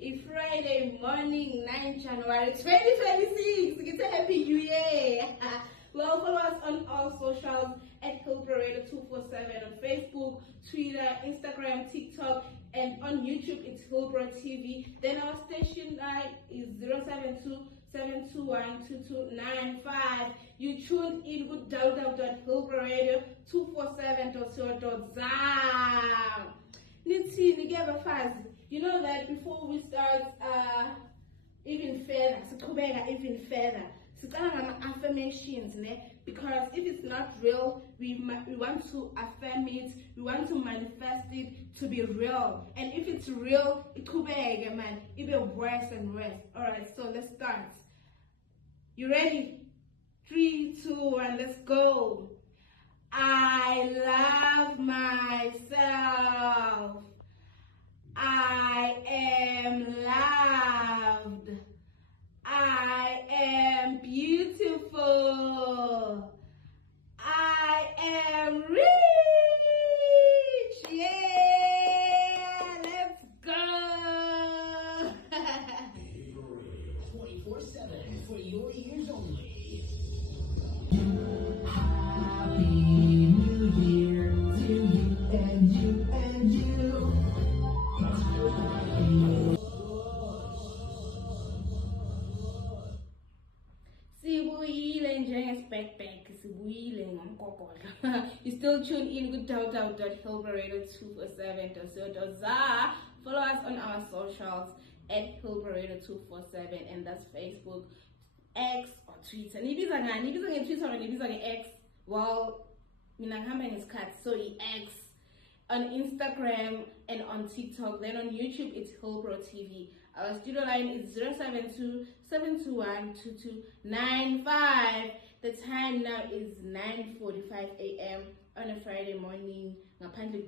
It's Friday morning, 9 January 2026. It's a happy new year. Well, follow us on all socials at Hillbrow Radio 247 on Facebook, Twitter, Instagram, TikTok, and on YouTube it's Hillbrow TV. Then our station line is 072-721-2295. You tuned in with www.hillbrow247.co.za. Nithini ke bafazi, you know that before we start even further, even further, affirmations, because if it's not real, we want to affirm it, we want to manifest it to be real. And if it's real, it could be, man, it be worse and worse. Alright, so let's start. You ready? 3, 2, 1, let's go. I love myself. I am loved. I am beautiful. I am rich. Yeah, let's go. 24/7 for your ears only. You still tune in with www.hillbrow247.co.za. Follow us on our socials at Hillbrow247, and that's Facebook, X, or Twitter. Twitter or X. Well, so X. On Instagram and on TikTok. Then on YouTube it's Hillbrow TV. Our studio line is 072-721-2295. The time now is 9:45 a.m. on a Friday morning. Ngaphandle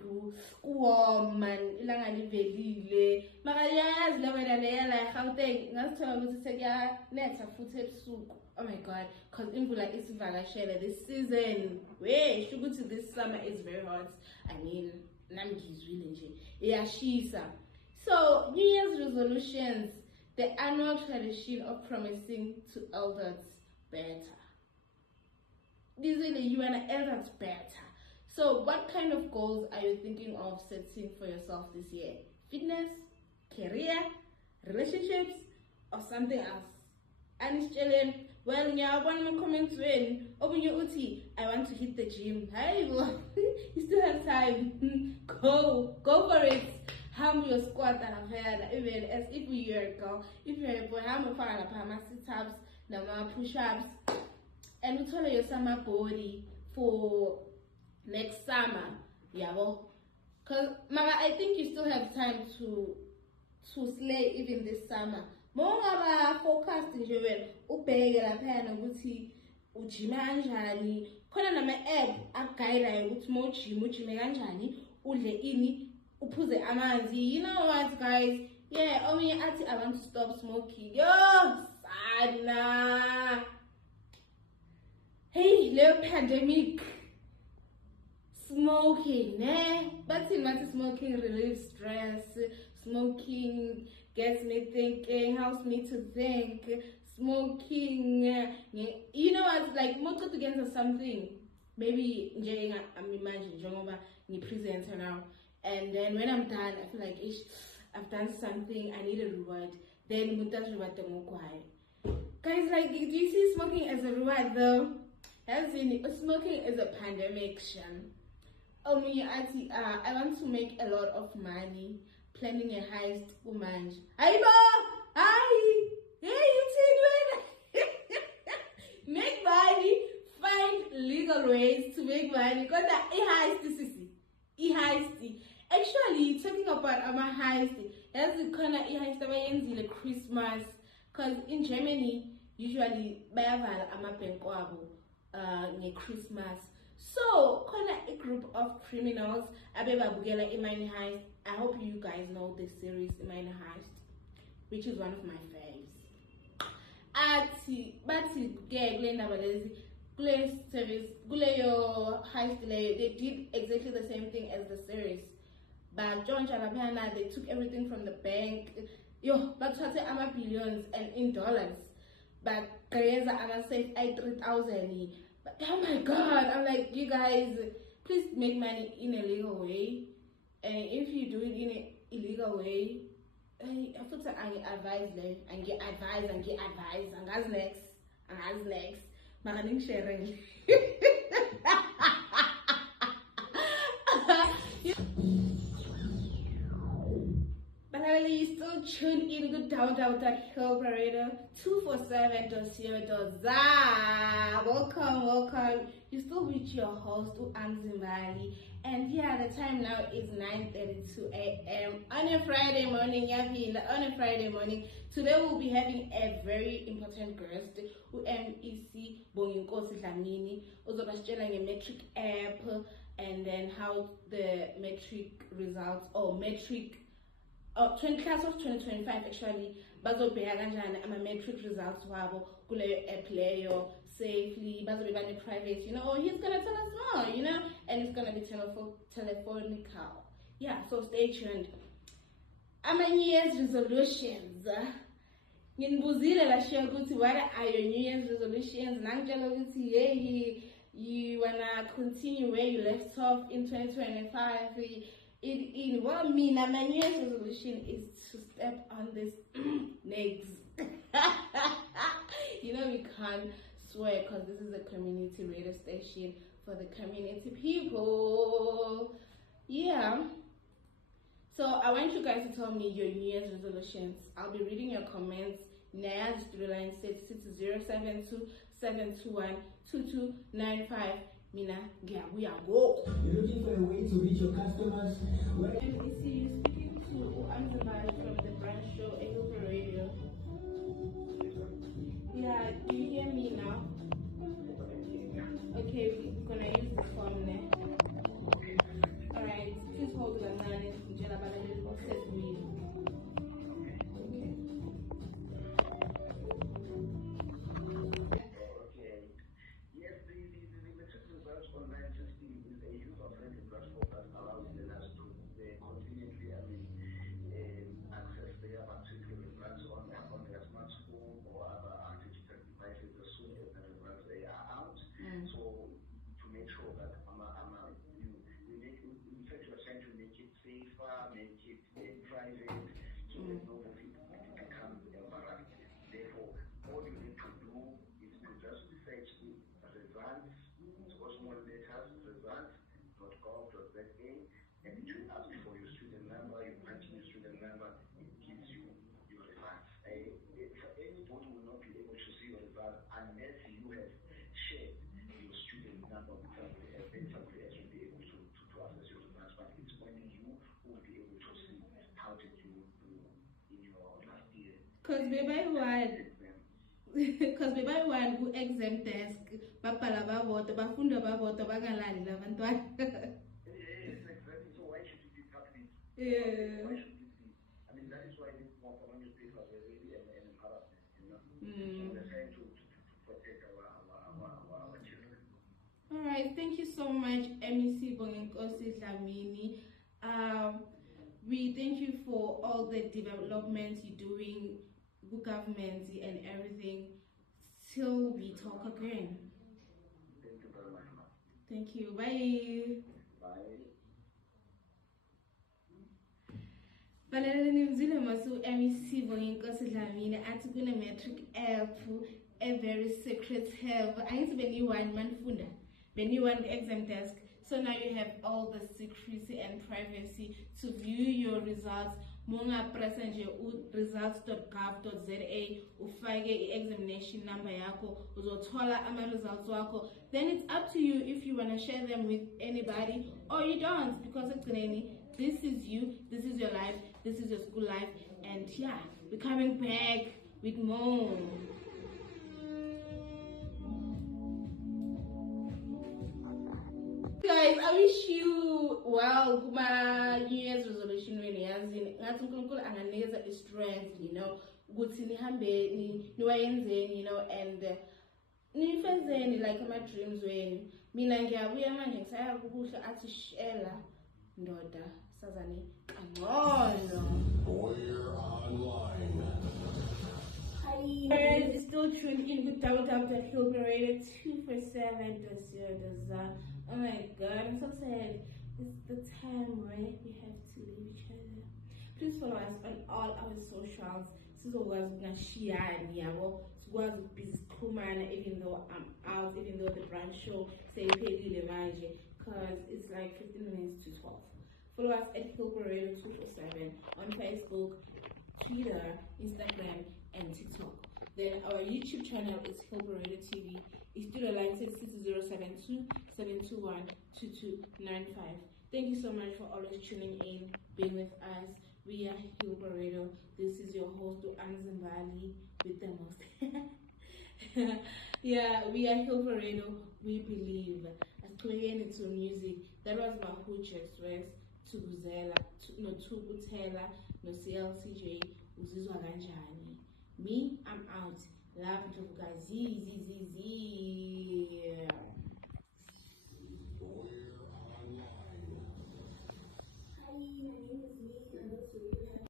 kuwoman ilanga livelile. Makayazi la wena leya Gauteng ngasithola ukuthi sekuyanetha futhi ebusuku. Oh my god, cause imvula isivakashele this season. Wey, shukuthi this summer is very hot. I mean, namgizwile nje iyashisa. So, New Year's resolutions, the annual tradition of promising to elders better. Usually you want to elders better. So, what kind of goals are you thinking of setting for yourself this year? Fitness, career, relationships, or something else? And chilling. Well, yeah, one more comment when open your uti. I want to hit the gym. Hey, you still have time. Go for it. Hammer your squat and I've had even as if you're a girl. If you're a boy, hammer my sit-ups, my push-ups, and we tell your summer body for next summer. Yeah, well, cause Mama, I think you still have time to slay even this summer. More focused nje wena ubheke lapha nokuthi ujima kanjani, khona nama app akuguide ukuthi ujime kanjani, udle ini, uphuze amanzi. You know what, guys? Yeah, omunye athi I want to stop smoking. Yo, sana. Hey, le pandemic smoking, but smoking relieves stress. Smoking gets me thinking, helps me to think. Smoking, you know what, like most against something. Maybe I'm imagining I'm presenter now, and then when I'm done, I feel like I've done something. I need a reward. Then guys, like, do you see smoking as a reward though? Smoking is a pandemic. I want to make a lot of money planning a heist woman. Hi. Hey, you see make money, find legal ways to make money. Because heist. Actually, talking about heist, that's the kind of heist about Christmas. Because in Germany, usually bayavala amabank wabo Christmas. So, a group of criminals abebabukela Imani Heist. I hope you guys know this series Imani Heist, which is one of my faves. Series, Heist, they did exactly the same thing as the series. But John Chalabana, they took everything from the bank. yo bathathe ama-billions and in dollars, but Grenza ama save 3,000. But oh my god, I'm like, you guys, please make money in a legal way, and if you do it in an illegal way, I advise them and get advice, and as next magaling sharing. But you still tune in to www.hilloperator 247.co.za. Welcome. You still with your host Mzimali, and yeah, the time now is 9:32 a.m. on a Friday morning. Today we'll be having a very important guest, MEC Bonginkosi Dlamini, uzobasitshela nge-metric app, and then how the metric results or metric class of 2025 actually bazobheka kanjani ama-metric results wabo kuleyo app leyo safely, bazobe bane-private, he's gonna tell us more, and it's gonna be telephonical. Yeah, so stay tuned. Ama-New Year's resolutions. Nginibuzile last year ukuthi what are your New Year's resolutions? Nangitshela ukuthi hey, you wanna continue where you left off in 2025. Well, my New Year's resolution is to step on this next. We can't swear because this is a community radio station for the community people. Yeah. So I want you guys to tell me your New Year's resolutions. I'll be reading your comments. Naya's studio line says 072-721-2295. Mina, we are go. You're looking for a way to reach your customers? MEC, you speaking to Mzimali from the branch show, Eagle Radio. Yeah, do you hear me now? Okay, we're gonna use the phone now. Alright, please hold the line and set me. Because we buy one who exam desk, babhala babodwa, bafunda babodwa, bangalali labantwana. Yes, exactly. So why should it be public? Yeah. Why should it be? I mean, that is why this more common newspapers are really an embarrassment, So we're trying to protect our children. All right, thank you so much, MEC Bonginkosi Dlamini. We thank you for all the developments you're doing, good government and everything. Till we talk again. Thank you very much, ma'am. Thank you. Bye. Bye. Balaleli mzile masu MEC Bonginkosi Dlamini athi kune metric app, a very secretive. I need to be new one manfunda, be new one exam desk. So now you have all the secrecy and privacy to view your results. Munga press nje results.gov.za ufake i-examination number yakho, uzothola ama results wakho. Then it's up to you if you want to share them with anybody or you don't, because this is you, this is your life, this is your school life, and yeah, we're coming back with more. Guys, I wish you well. Kuma New Year's resolution really yazini. Ngathi uNkulunkulu anganikeza strength, ukuthi nihambe niwayenzeni, and nifezeni like ama dreams wenu. Mina ngiyabuya manje ngisaya kubuhle athi shela ndoda sazane. We're online. Hi, you're still tuned in with www.hillbradio247.co.za. Oh my god, I'm so sad. It's the time where we have to leave each other. Please follow us on all our socials. Sizokwazi ukungashiyani yabo. Sikwazi ukuxhumana even though I'm out, even though the brunch show seyiphelile manje, because it's like 15 minutes to 12. Follow us at Hillbradio 247 on Facebook, Twitter, Instagram, and TikTok. Then our YouTube channel is Hillbradio TV. It's still line 66072-721-2295. Thank you so much for always tuning in, being with us. We are Hillbradio. This is your host, Anzimbali, with the most. Yeah, we are Hillbradio. We believe. As playing into music, that was Mahuch Express, Tukuzela, no Tukutela, no CLCJ, Uzizwa Ganjani. Me, I'm out. Love to guys. Z.